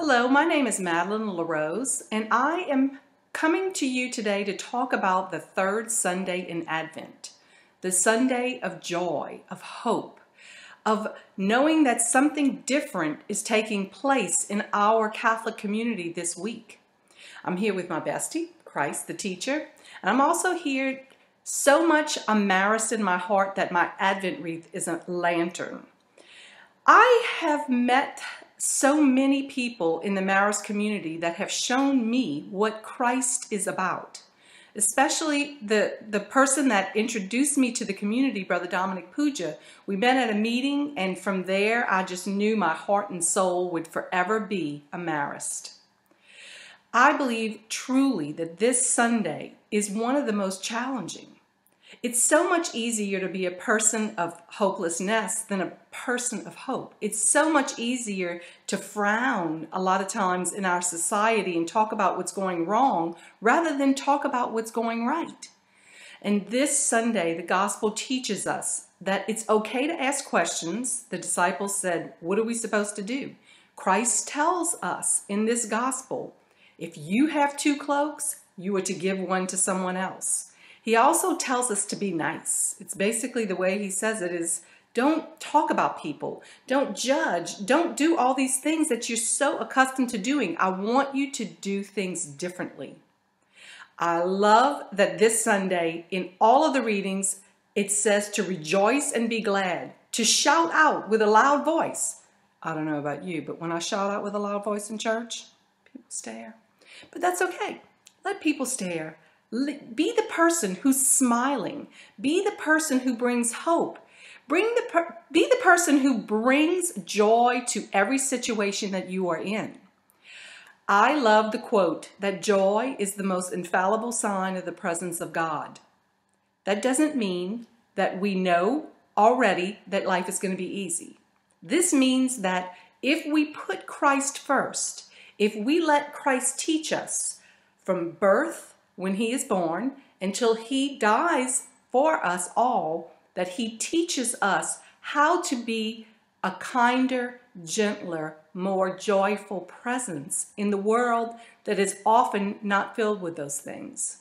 Hello, my name is Madeline LaRose, and I am coming to you today to talk about the third Sunday in Advent, the Sunday of joy, of hope, of knowing that something different is taking place in our Catholic community this week. I'm here with my bestie, Christ the teacher, and I'm also here so much a Marist in my heart that my Advent wreath is a lantern. I have met so many people in the Marist community that have shown me what Christ is about. Especially the person that introduced me to the community, Brother Dominic Puja. We met at a meeting, and from there I just knew my heart and soul would forever be a Marist. I believe truly that this Sunday is one of the most challenging. It's so much easier to be a person of hopelessness than a person of hope. It's so much easier to frown a lot of times in our society and talk about what's going wrong rather than talk about what's going right. And this Sunday, the gospel teaches us that it's okay to ask questions. The disciples said, "What are we supposed to do?" Christ tells us in this gospel, if you have 2 cloaks, you are to give one to someone else. He also tells us to be nice. It's basically the way he says it is, don't talk about people, don't judge, don't do all these things that you're so accustomed to doing. I want you to do things differently. I love that this Sunday, in all of the readings, it says to rejoice and be glad, to shout out with a loud voice. I don't know about you, but when I shout out with a loud voice in church, people stare. But that's okay. Let people stare. Be the person who's smiling. Be the person who brings hope. Be the person who brings joy to every situation that you are in. I love the quote that joy is the most infallible sign of the presence of God. That doesn't mean that we know already that life is going to be easy. This means that if we put Christ first, if we let Christ teach us from birth, when he is born, until he dies for us all, that he teaches us how to be a kinder, gentler, more joyful presence in the world that is often not filled with those things.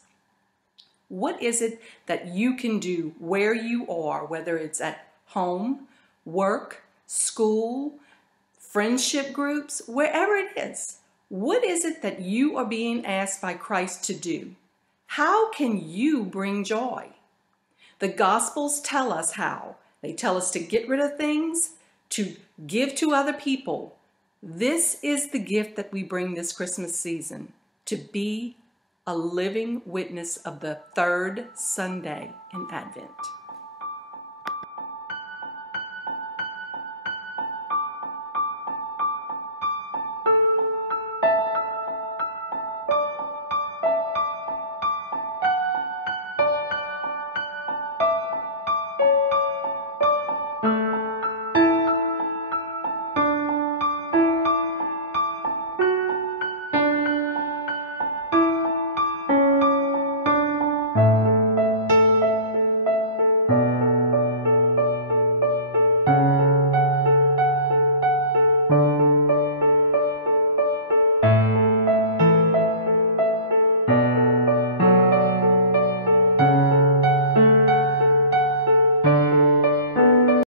What is it that you can do where you are, whether it's at home, work, school, friendship groups, wherever it is? What is it that you are being asked by Christ to do? How can you bring joy? The Gospels tell us how. They tell us to get rid of things, to give to other people. This is the gift that we bring this Christmas season, to be a living witness of the third Sunday in Advent.